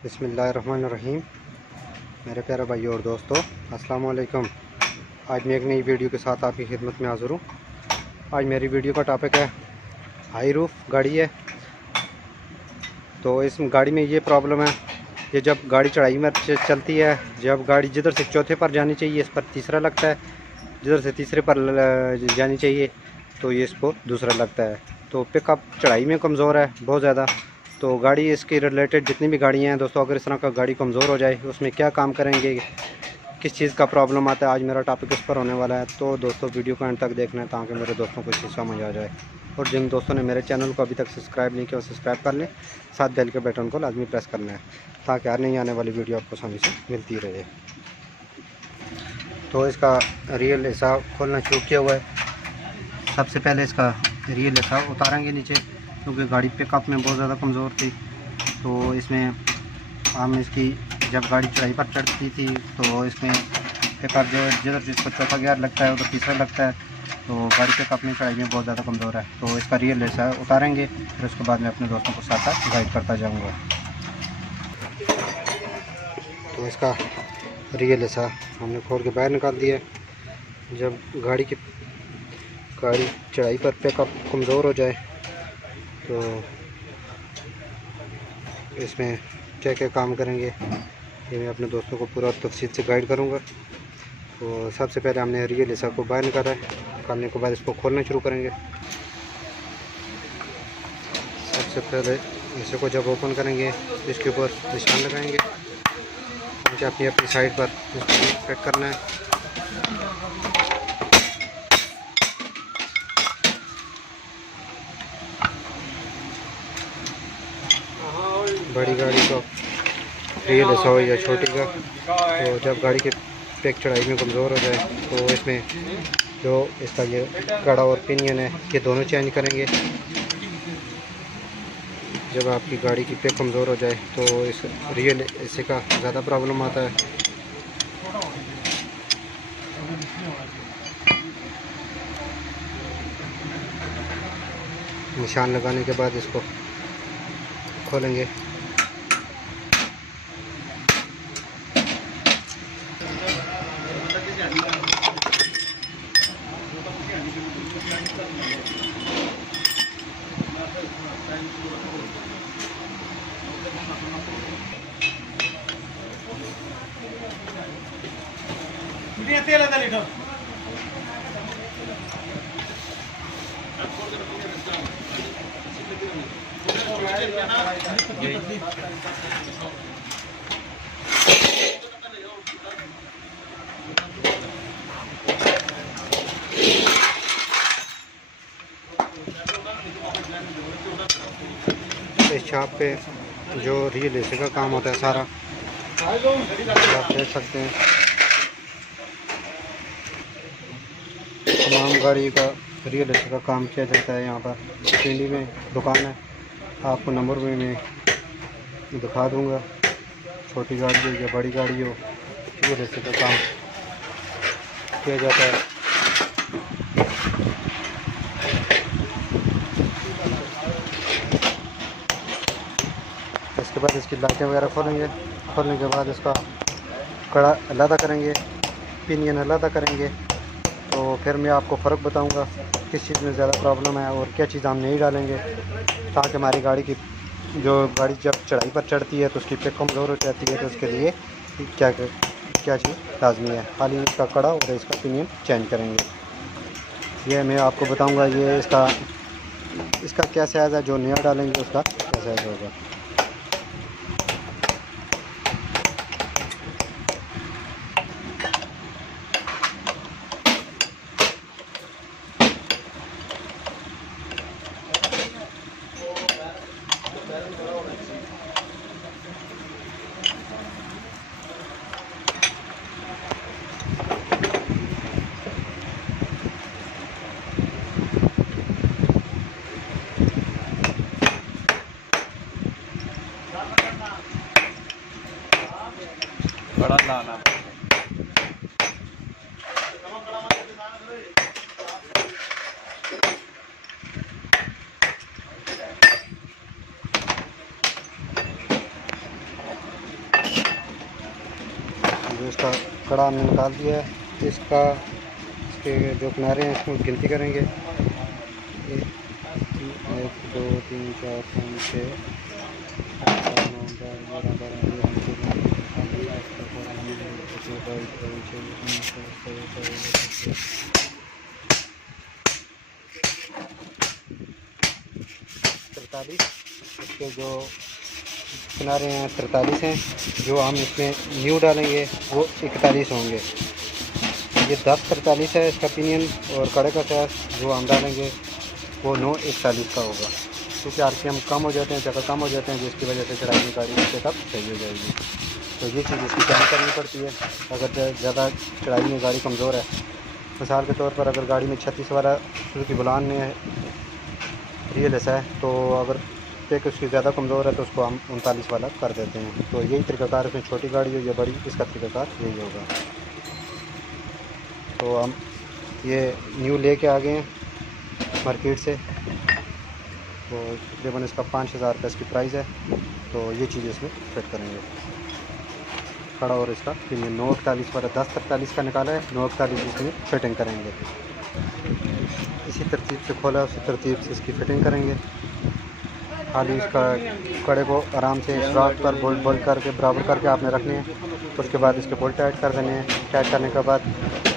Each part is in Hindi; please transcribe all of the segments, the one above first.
बिस्मिल्लाहिर्रहमानिर्रहीम। मेरे प्यारे भाइयों और दोस्तों, अस्सलाम वालेकुम। आज मैं एक नई वीडियो के साथ आपकी खिदमत में हाज़िर हूँ। आज मेरी वीडियो का टॉपिक है हाई रूफ गाड़ी है। तो इस गाड़ी में ये प्रॉब्लम है, ये जब गाड़ी चढ़ाई में चलती है, जब गाड़ी जिधर से चौथे पर जानी चाहिए इस पर तीसरा लगता है, जिधर से तीसरे पर जानी चाहिए तो ये इसको दूसरा लगता है। तो पिकअप चढ़ाई में कमज़ोर है बहुत ज़्यादा। तो गाड़ी इसके रिलेटेड जितनी भी गाड़ियाँ हैं दोस्तों, अगर इस तरह का गाड़ी कमज़ोर हो जाए उसमें क्या काम करेंगे, किस चीज़ का प्रॉब्लम आता है, आज मेरा टॉपिक इस पर होने वाला है। तो दोस्तों वीडियो को एंड तक देखना है ताकि मेरे दोस्तों को चीज़ समझ आ जाए। और जिन दोस्तों ने मेरे चैनल को अभी तक सब्सक्राइब नहीं किया वो सब्सक्राइब कर लें, साथ बेल के बटन को लाजमी प्रेस करना है ताकि हर नई आने वाली वीडियो आपको आसानी से मिलती रहे। तो इसका रियल हिस्सा खोलना शुरू किया हुआ है। सबसे पहले इसका रियल हिस्सा उतारेंगे नीचे, क्योंकि गाड़ी पिकअप में बहुत ज़्यादा कमज़ोर थी। तो इसमें हम इसकी जब गाड़ी चढ़ाई पर चढ़ती थी तो इसमें पिकअप जो जिधर जिसको चौथा गियर लगता है उधर तीसरा लगता है। तो गाड़ी पिकअप में चढ़ाई में बहुत ज़्यादा कमज़ोर है। तो इसका रियल हिस्सा उतारेंगे, फिर उसके बाद मैं अपने दोस्तों को साथ साथ गाइड करता जाऊँगा। तो इसका रियल हिस्सा हमने खोल के बाहर निकाल दिया। जब गाड़ी चढ़ाई पर पिकअप कमज़ोर हो जाए तो इसमें क्या क्या काम करेंगे ये मैं अपने दोस्तों को पूरा तफसील से गाइड करूंगा। तो सबसे पहले हमने रियल हिस्सा को बाहर निकाला है, निकालने के बाद इसको खोलना शुरू करेंगे। सबसे पहले हिस्से को जब ओपन करेंगे इसके ऊपर निशान लगाएंगे, मुझे अपनी साइड पर सेट करना है। बड़ी गाड़ी का रियल हिस्सा हो या छोटी का, तो जब गाड़ी के पेक चढ़ाई में कमज़ोर हो जाए तो इसमें जो इसका ये कड़ा और पिनियन है ये दोनों चेंज करेंगे। जब आपकी गाड़ी की पेक कमज़ोर हो जाए तो इस रियल हिस्से का ज़्यादा प्रॉब्लम आता है। निशान लगाने के बाद इसको खोलेंगे। तेल आता लीटर इस छाप पे जो रियल हिस्से का काम होता है सारा आप देख सकते हैं। तमाम गाड़ी का रियल हिस्से का काम किया जाता है। यहाँ पर पिंडी में दुकान है, आपको नंबर में मैं दिखा दूँगा। छोटी गाड़ी हो या बड़ी गाड़ी हो, रियल हिस्से का काम किया जाता है। इसके बाद इसकी लाइटें वगैरह खोलेंगे। खोलने के बाद इसका कड़ा अलग करेंगे, पिनियन अलग करेंगे। तो फिर मैं आपको फ़र्क बताऊंगा किस चीज़ में ज़्यादा प्रॉब्लम है और क्या चीज़ हम नहीं डालेंगे, ताकि हमारी गाड़ी की गाड़ी जब चढ़ाई पर चढ़ती है तो उसकी पिक कमज़ोर हो जाती है। तो उसके लिए क्या चीज़ लाजमी है, खाली इसका कड़ा और इसका पिनियन चेंज करेंगे। ये मैं आपको बताऊँगा ये इसका क्या साइज़ है, जो नया डालेंगे उसका क्या साइज़ होगा। बड़ा लाना इसका कड़ा हमने निकाल दिया है। इसके जो किनारे हैं इसको गिनती करेंगे, 1 2 3 4 5 6 7 8 9 10 11 12 43। इसके जो किनारे हैं 43 हैं। जो हम इसमें न्यू डालेंगे वो 41 होंगे। ये 10 43 है इसका पिनियन, और कड़े का साइज जो हम डालेंगे वो 9 41 का होगा, क्योंकि आरपीएम कम हो जाते हैं, जगह कम हो जाते हैं, जिसकी वजह से चढ़ाई में गाड़ी पिकअप सही हो जाएगी। तो ये चीज़ इसकी ध्यान करनी पड़ती है। अगर ज़्यादा चढ़ाई में गाड़ी कमज़ोर है, मिसाल के तौर पर अगर गाड़ी में 36 वाला की बुलान में रियल ऐसा है, तो अगर पिक उसकी ज़्यादा कमज़ोर है तो उसको हम 39 वाला कर देते हैं। तो यही तरीक़ाकार इसमें, छोटी गाड़ी हो या बड़ी, इसका तरीक़ाकार यही होगा। तो हम ये न्यू लेके आ गए हैं मार्केट से, तो तकरीबन इसका 5000 रुपये इसकी प्राइस है। तो ये चीज़ इसमें फिट करेंगे, खड़ा और इसका पिनियन 9 41 वाला 10 43 का निकाला है, 9 41 इसमें फिटिंग करेंगे। इसी तरतीब से खोला, उसी तरतीब से इसकी फिटिंग करेंगे। खाली इसका कड़े को आराम से स्ट्रॉक पर बोल्ट करके बराबर करके आपने रखने हैं। उसके बाद इसके बोल्ट टाइट कर देने हैं। टाइट करने के बाद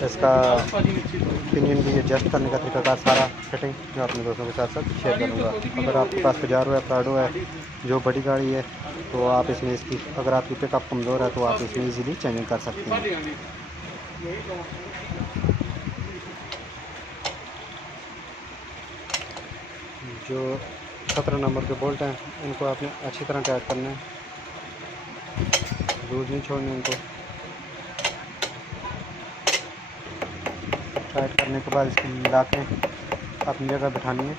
इसका पिनियन भी एडजस्ट करने का तरीकाकार सारा फिटिंग मैं अपने दोस्तों के साथ शेयर करूँगा। अगर आपके पास पजारो है, प्राडो है, जो बड़ी गाड़ी है, तो आप इसमें इसकी, अगर आपकी पिकअप कमज़ोर है तो आप इसमें ईज़िली चेंजिंग कर सकते हैं। जो 17 नंबर के बोल्ट हैं इनको आपने अच्छी तरह टाइट करना है, लूज नहीं छोड़ने इनको। टाइट करने के बाद इसको मिला के अपनी जगह बिठानी है।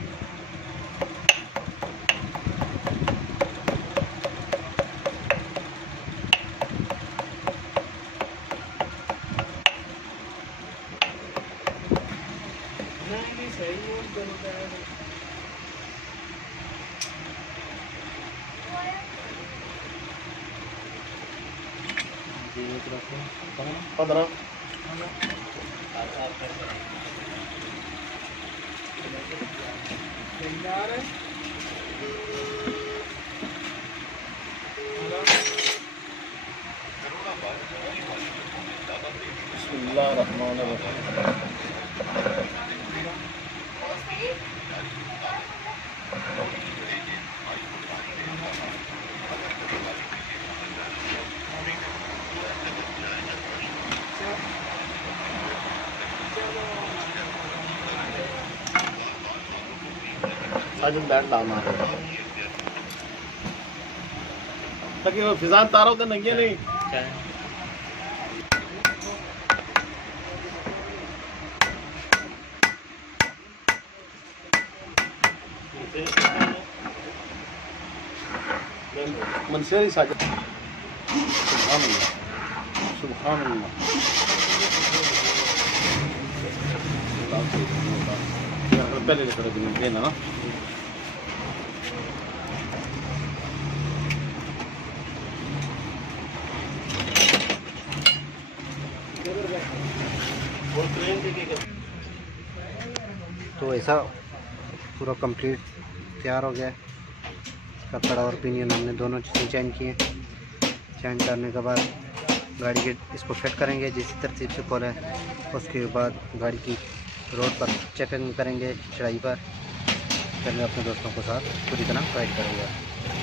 बैंड डालना है ताकि वो फिजान तारा होता नहीं है। नहीं मनसेरी साजद सुभान अल्लाह सुभान अल्लाह। पहले कर देना ना। तो ऐसा पूरा कंप्लीट तैयार हो गया है। इसका कड़ा और पिनियन हमने दोनों चीज़ें चेंज किए। चेंज करने के बाद गाड़ी के इसको फिट करेंगे जिस तरतीब से खोला है। उसके बाद गाड़ी की रोड पर चेकिंग करेंगे, चढ़ाई पर। फिर मैं अपने दोस्तों के साथ पूरी तरह गाइड करूँगा।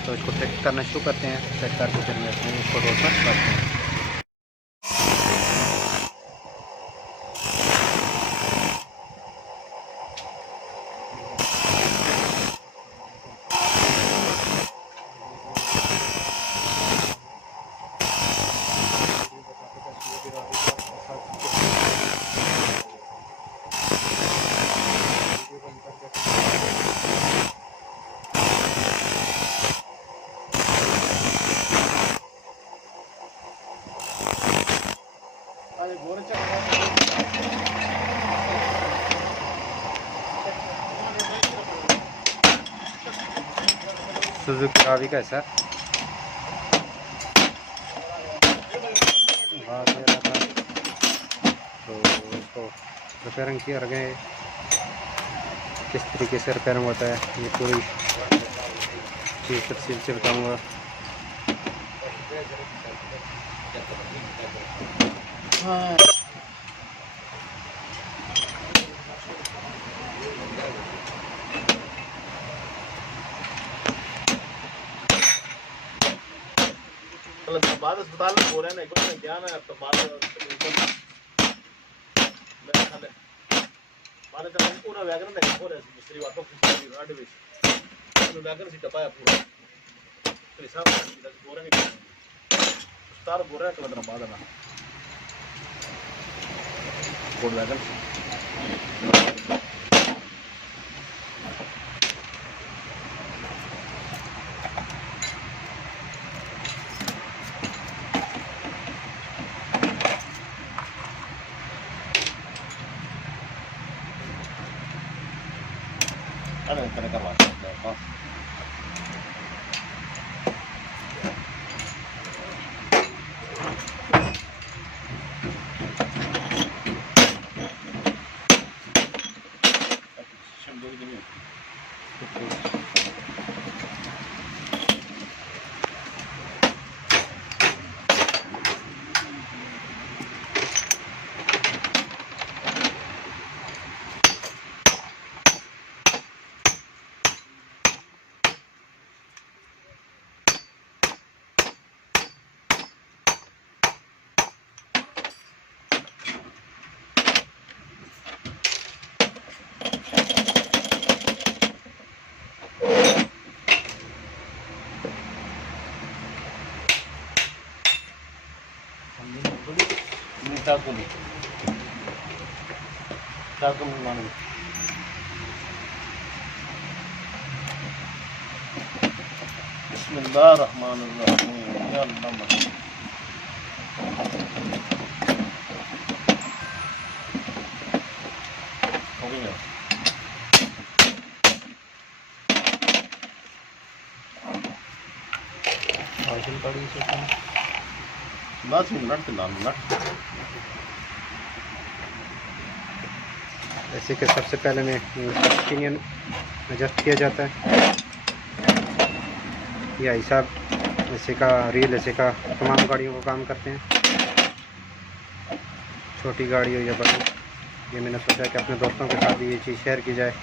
तो इसको फिट करना शुरू करते हैं। फिट करके फिर मैं अपने इसको रोड पर करते हैं। सुजुकी रावी का है सर। रिपेयरिंग किया गए, किस तरीके से रिपेयरिंग होता है ये पूरी चीज़ तफसील से बताऊँगा। बाद अस्पताल में हो रहे हैं ना क्या ना तो बाद माने तो पूरा वैगन में हो रहा है मिस्त्री वाटो की राड में तो वैगन से टपाया पूरा तो हिसाब से बोरे में स्टार बोरे के अंदर बाद ना कोड वैगन अरे तरह करवा सकते चाकू मानो बिस्मिल्लाहिर्रहमानिर्रहीम या अल्लाह हो गया आइटम पड़ी से बस मिनट के नाम मिनट ऐसे कि सबसे पहले में पिनियन एडजस्ट किया जाता है या हिसाब ऐसे का रील ऐसे का तमाम गाड़ियों को काम करते हैं, छोटी गाड़ी हो या बड़ी। ये मैंने सोचा कि अपने दोस्तों के साथ भी ये चीज़ शेयर की जाए,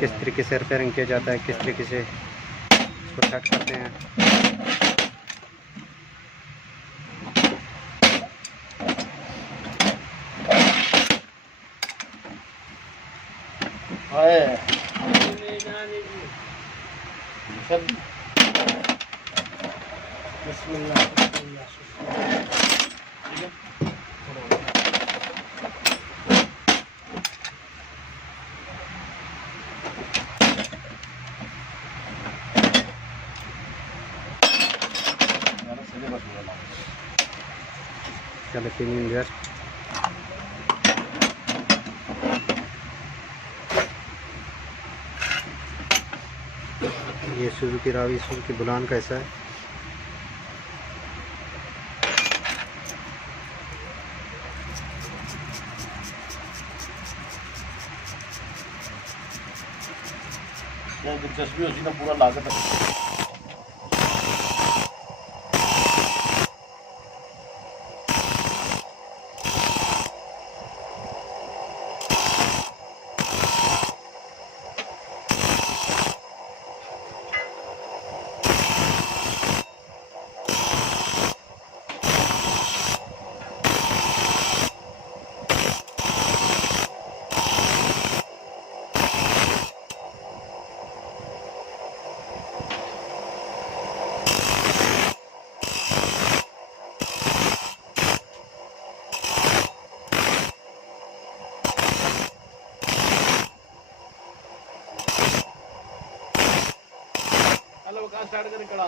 किस तरीके से रिपेयरिंग किया जाता है, किस तरीके से इसको सेट करते हैं। चलो पिनियन जस्ट ये सुजुकी रावी सुजुकी बुलान कैसा है। दिलचस्पी होती ना पूरा लागत स्टार्ट करें कड़ा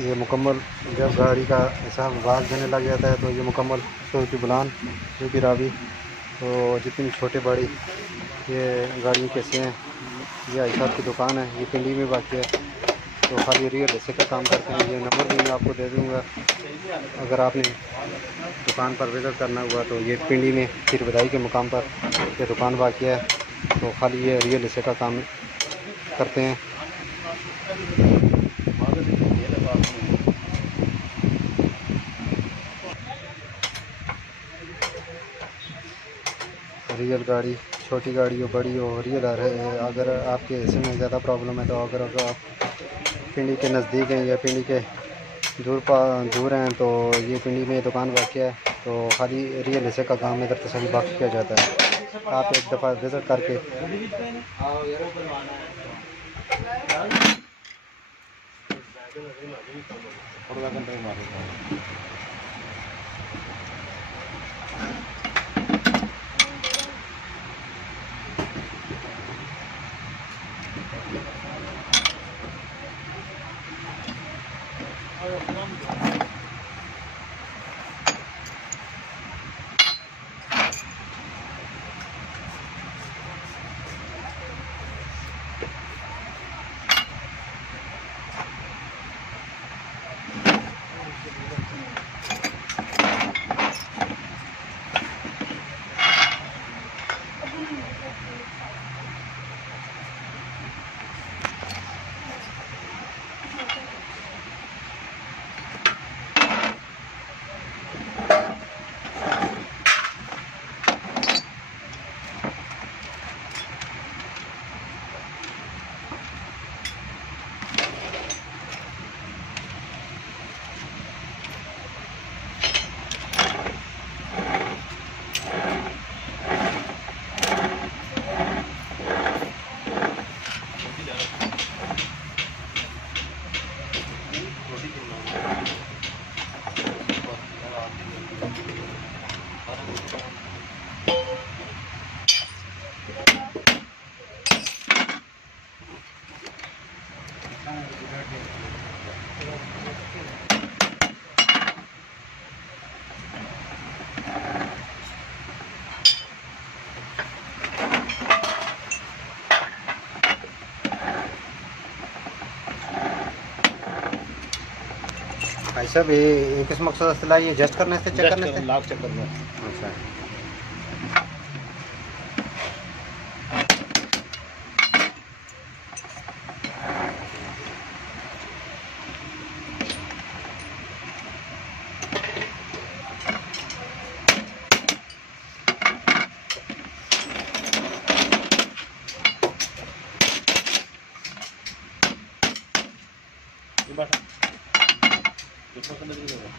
ये मुकम्मल जब गाड़ी का ऐसा आवाज़ देने लग जाता है तो ये मुकम्मल सुजुकी बुलान सुजुकी रावी तो जितनी छोटे बड़ी ये गाड़ियाँ कैसे हैं, ये हाई साहब की दुकान है, ये पिंडी में वाक़ है। तो खाली रियल हिस्से का काम करते हैं। ये नंबर भी मैं आपको दे दूँगा, अगर आपने दुकान पर विज़िट करना हुआ तो ये पिंडी में फिर बधाई के मुकाम पर ये दुकान वाक़ है। तो खाली ये रियल हिस्से का काम करते हैं। रियल गाड़ी, छोटी गाड़ी हो बड़ी हो, रियल है। अगर आपके हिस्से में ज़्यादा प्रॉब्लम है तो अगर आप पिंडी के नज़दीक हैं या पिंडी के दूर हैं तो ये पिंडी में दुकान वाक़ है। तो खाली रियल हिस्से का काम इधर तसली बाकी किया जाता है। आप एक दफ़ा विज़िट करके भाई साहब ये किस मकसद से लाई, ये जस्ट करने से चेक करने से लाख चेक करना। अच्छा। ये बात दूसरा करने के लिए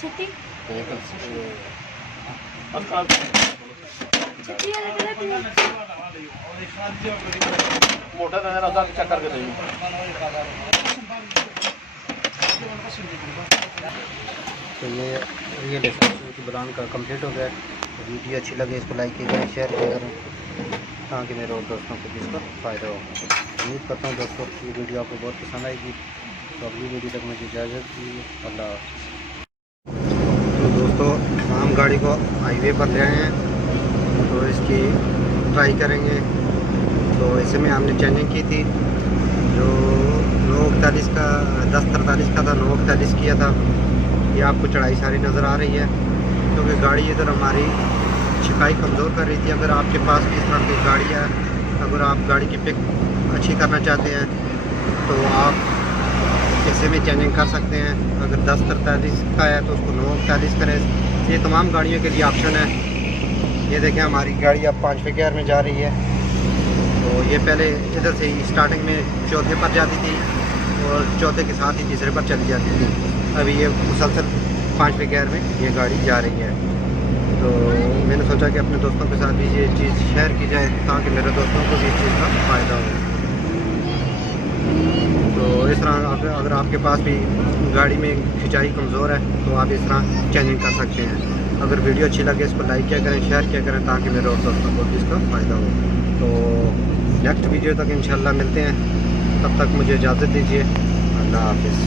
छुट्टी मोटा चेक करके देंगे। तो ये रियल एस्टेट ब्रांड का कंप्लीट हो गया। तो वीडियो अच्छी लगे इसको लाइक कीजिए, शेयर करें ताकि मेरे और दोस्तों को भी इसका फ़ायदा हो। उम्मीद करता हूँ दोस्तों ये वीडियो आपको बहुत पसंद आएगी। तो अगली वीडियो तक मुझे इजाज़त दीजिए। अल्लाह हाफ़िज़। तो दोस्तों हम गाड़ी को हाईवे पर ले आए हैं, तो इसकी ट्राई करेंगे। तो ऐसे में हमने चेंजिंग की थी, जो 941 का 1043 का था, 941 किया था। ये आपको चढ़ाई सारी नज़र आ रही है, क्योंकि गाड़ी इधर हमारी छिपाई कमज़ोर कर रही थी। अगर आपके पास भी इस तरह की गाड़ी है, अगर आप गाड़ी की पिक अच्छी करना चाहते हैं तो आप ऐसे में चेंजिंग कर सकते हैं। अगर 1043 का है तो उसको 941 करें। ये तमाम गाड़ियों के लिए ऑप्शन है। ये देखें हमारी गाड़ी अब 5वें गियर में जा रही है। तो ये पहले इधर से ही स्टार्टिंग में चौथे पर जाती थी और चौथे के साथ ही तीसरे पर चली जाती थी। अभी ये मुसलसल 5वें गियर में ये गाड़ी जा रही है। तो मैंने सोचा कि अपने दोस्तों के साथ भी ये चीज़ शेयर की जाए ताकि मेरे दोस्तों को भी इस चीज़ का फ़ायदा हो। तो इस तरह अगर आपके पास भी गाड़ी में खिंचाई कमज़ोर है तो आप इस तरह चेंजिंग कर सकते हैं। अगर वीडियो अच्छी लगे इसको लाइक किया करें, शेयर किया करें ताकि मेरे और दोस्तों को भी इसका फ़ायदा हो। तो नेक्स्ट वीडियो तक इंशाल्लाह मिलते हैं, तब तक मुझे इजाज़त दीजिए। अल्लाह हाफ़िज़।